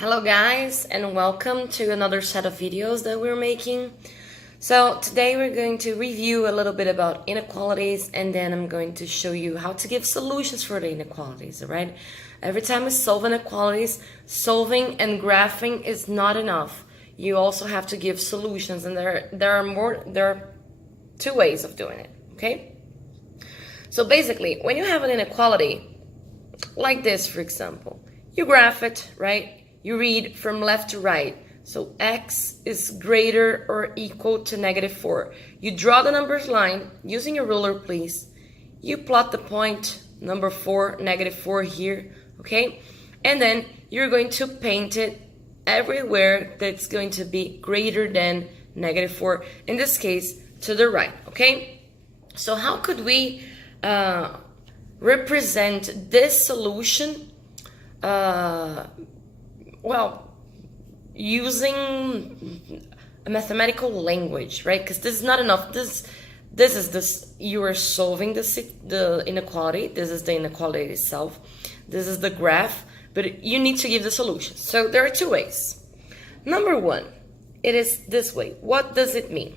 Hello guys, and welcome to another set of videos that we're making. So today we're going to review a little bit about inequalities, and then I'm going to show you how to give solutions for the inequalities, alright? Every time we solve inequalities, solving and graphing is not enough. You also have to give solutions, and there are two ways of doing it, okay? So basically, when you have an inequality, like this for example, you graph it, right? You read from left to right. So x is greater or equal to -4. You draw the numbers line using a ruler, please. You plot the point number 4, -4 here, okay? And then you're going to paint it everywhere that's going to be greater than -4. In this case, to the right, okay? So how could we represent this solution? Well, using a mathematical language, right? Because this is not enough. You are solving the inequality. This is the inequality itself. This is the graph, but you need to give the solution. So there are two ways. Number one, it is this way. What does it mean?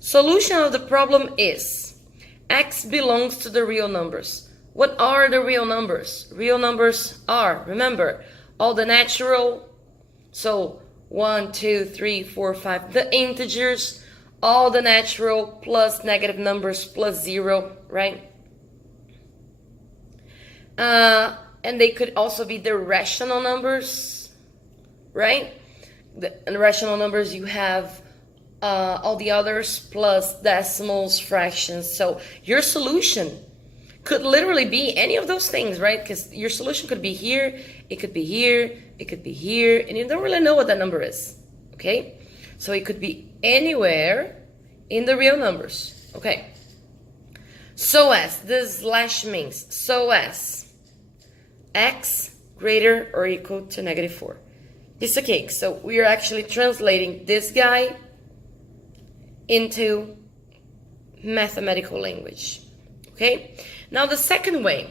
Solution of the problem is x belongs to the real numbers. What are the real numbers? Real numbers are, remember, all the natural, so 1, 2, 3, 4, 5, the integers, all the natural plus negative numbers plus 0, right? And they could also be the rational numbers, right? The rational numbers, you have all the others plus decimals, fractions. So your solution could literally be any of those things, right? Because your solution could be here, it could be here, it could be here, and you don't really know what that number is, okay? So it could be anywhere in the real numbers, okay? So as, this slash means, so as x greater or equal to -4. Piece of cake. So we are actually translating this guy into mathematical language, okay? Now the second way,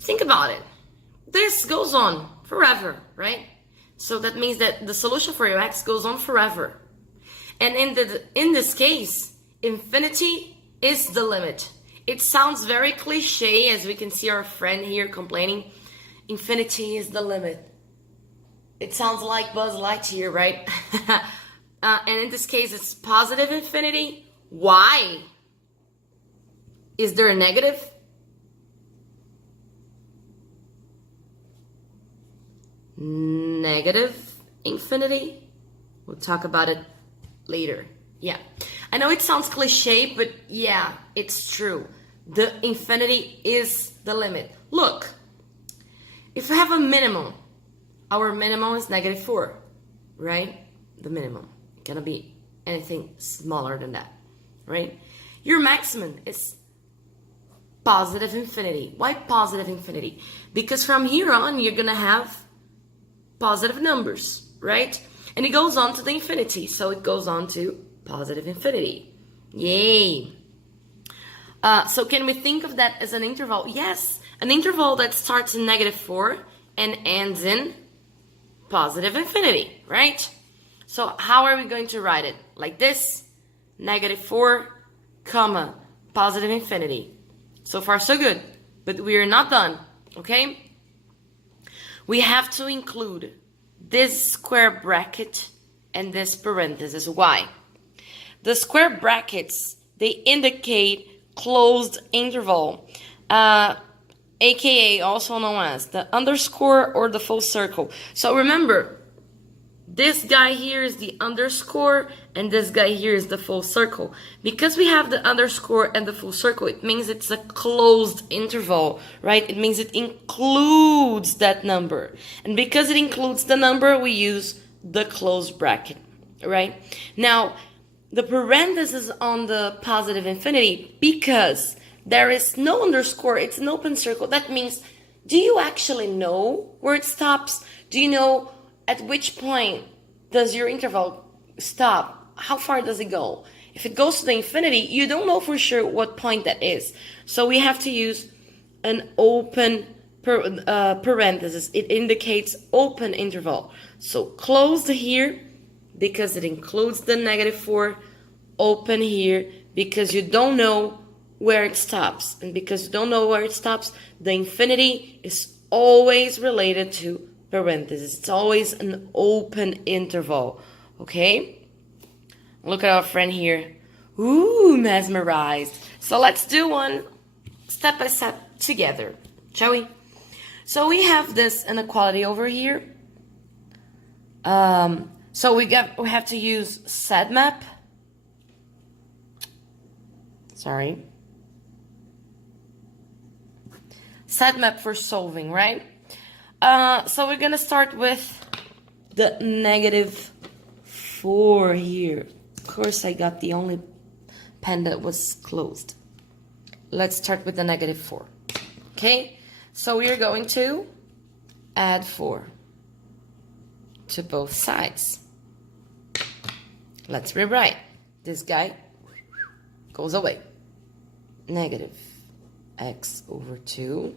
think about it. This goes on forever, right? So that means that the solution for your x goes on forever. And in this case, infinity is the limit. It sounds very cliche, as we can see our friend here complaining. Infinity is the limit. It sounds like Buzz Lightyear, right? And in this case, it's positive infinity. Why? Is there a negative? Negative infinity? We'll talk about it later. Yeah. I know it sounds cliche, but yeah, it's true. The infinity is the limit. Look, if we have a minimum, our minimum is -4, right? The minimum. It cannot be anything smaller than that, right? Your maximum is positive infinity. Why positive infinity? Because from here on, you're gonna have positive numbers, right? And it goes on to the infinity, so it goes on to positive infinity. Yay! So can we think of that as an interval? Yes, an interval that starts in -4 and ends in positive infinity, right? So how are we going to write it? Like this, -4, comma, positive infinity. So far, so good, but we are not done, okay? We have to include this square bracket and this parenthesis. Why? The square brackets, they indicate closed interval, aka also known as the underscore or the full circle. So remember, this guy here is the underscore, and this guy here is the full circle. Because we have the underscore and the full circle, it means it's a closed interval, right? It means it includes that number. And because it includes the number, we use the closed bracket, right? Now, the parenthesis on the positive infinity, because there is no underscore, it's an open circle. That means, do you actually know where it stops? Do you know at which point does your interval stop? How far does it go? If it goes to the infinity, you don't know for sure what point that is. So we have to use an open parenthesis. It indicates open interval. So closed here because it includes the -4, open here because you don't know where it stops. And because you don't know where it stops, the infinity is always related to parentheses. It's always an open interval, okay? Look at our friend here. Ooh, mesmerized. So let's do one step by step together, shall we? So we have this inequality over here. So we have to use setmap. Sorry. Setmap for solving, right? So we're gonna start with the -4 here. Of course, I got the only pen that was closed. Let's start with the -4. Okay, so we are going to add 4 to both sides. Let's rewrite. This guy goes away. -x/2,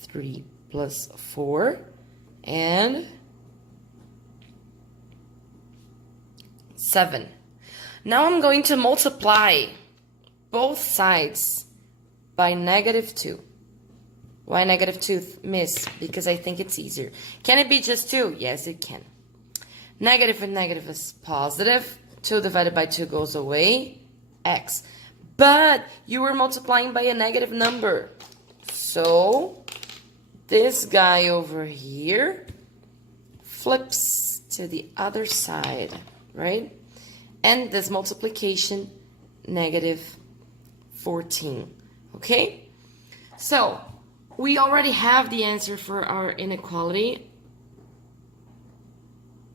3 plus 4, and 7. Now I'm going to multiply both sides by -2. Why -2, miss? Because I think it's easier. Can it be just 2? Yes, it can. Negative and negative is positive. 2 divided by 2 goes away. X. But you were multiplying by a negative number. So this guy over here flips to the other side, right? And this multiplication, -14. Okay? So we already have the answer for our inequality,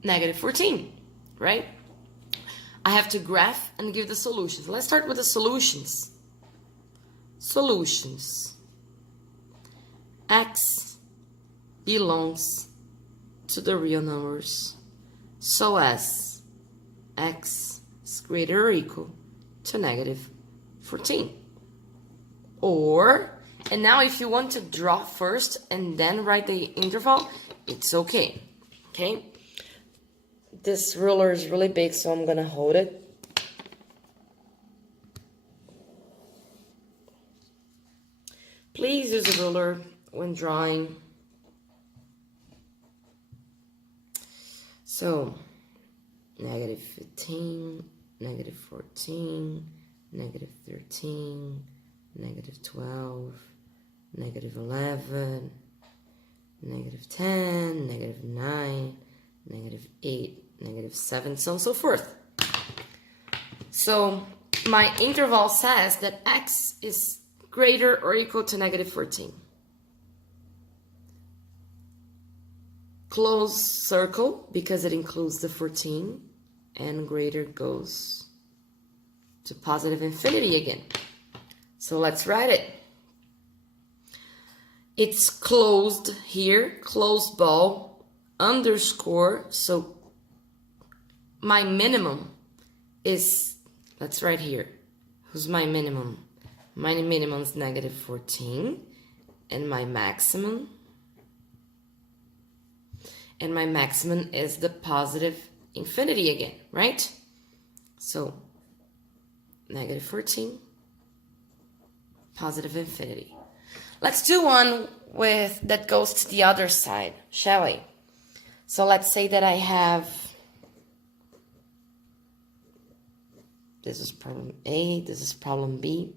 -14, right? I have to graph and give the solutions. Let's start with the solutions. Solutions. X belongs to the real numbers, so as x is greater or equal to -14. Or, and now if you want to draw first and then write the interval, it's okay. Okay? This ruler is really big, so I'm gonna hold it. Please use a ruler when drawing. So, -15, -14, -13, -12, -11, -10, -9, -8, -7, so on and so forth. So my interval says that x is greater or equal to -14. Close circle because it includes the 14, and greater goes to positive infinity again. So let's write it. It's closed here, closed ball, underscore, so my minimum is, let's write here, who's my minimum? My minimum is -14, and my maximum is the positive infinity again, right? So -14, positive infinity. Let's do one with that goes to the other side, shall we? So let's say that I have, this is problem A, this is problem B.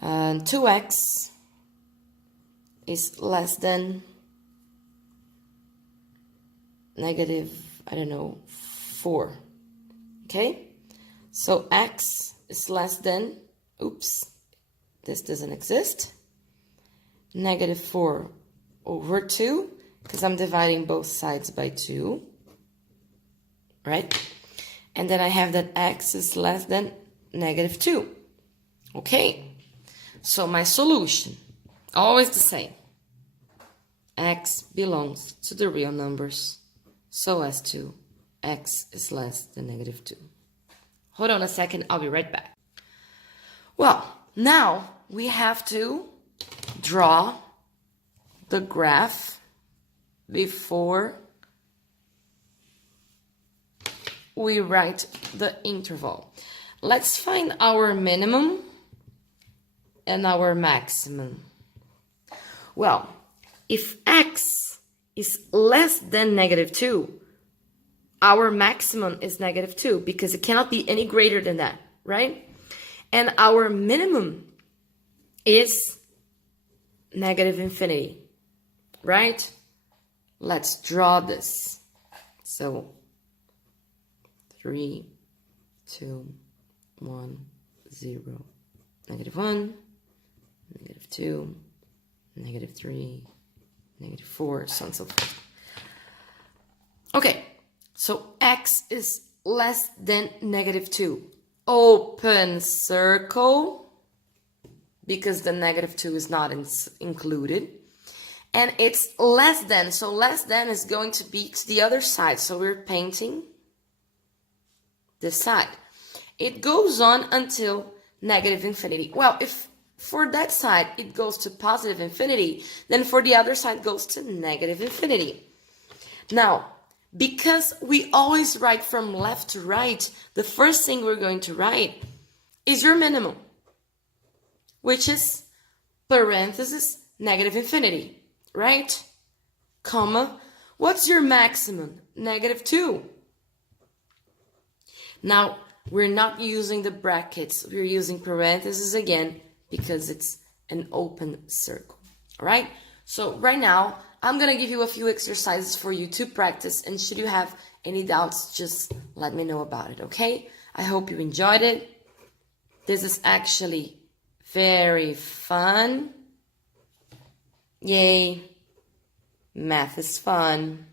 2x is less than -4. Okay? So x is less than, oops, this doesn't exist, -4/2, because I'm dividing both sides by 2, right? And then I have that x is less than -2. Okay, so my solution, always the same. X belongs to the real numbers, so as to x is less than -2. Hold on a second, I'll be right back. Well, now we have to draw the graph before we write the interval. Let's find our minimum and our maximum. Well, if x is less than -2, our maximum is -2 because it cannot be any greater than that, right? And our minimum is -infinity, right? Let's draw this. So 3, 2, 1, 0, -1, -2, -3, -4, so on and so forth. Okay, so x is less than -2. Open circle, because the -2 is not included. And it's less than, so less than is going to be to the other side. So we're painting this side. It goes on until -infinity. Well, if for that side it goes to +infinity, then for the other side it goes to -infinity. Now, because we always write from left to right, the first thing we're going to write is your minimum, which is parenthesis -infinity, right? Comma, what's your maximum? -2. Now, we're not using the brackets. We're using parentheses again because it's an open circle, all right? So right now, I'm going to give you a few exercises for you to practice, and should you have any doubts, just let me know about it, okay? I hope you enjoyed it. This is actually very fun. Yay. Math is fun.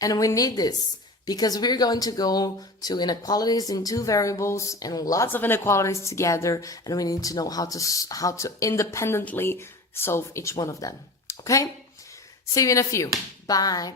And we need this because we're going to go to inequalities in 2 variables and lots of inequalities together, and we need to know how to independently solve each one of them. Okay? See you in a few. Bye.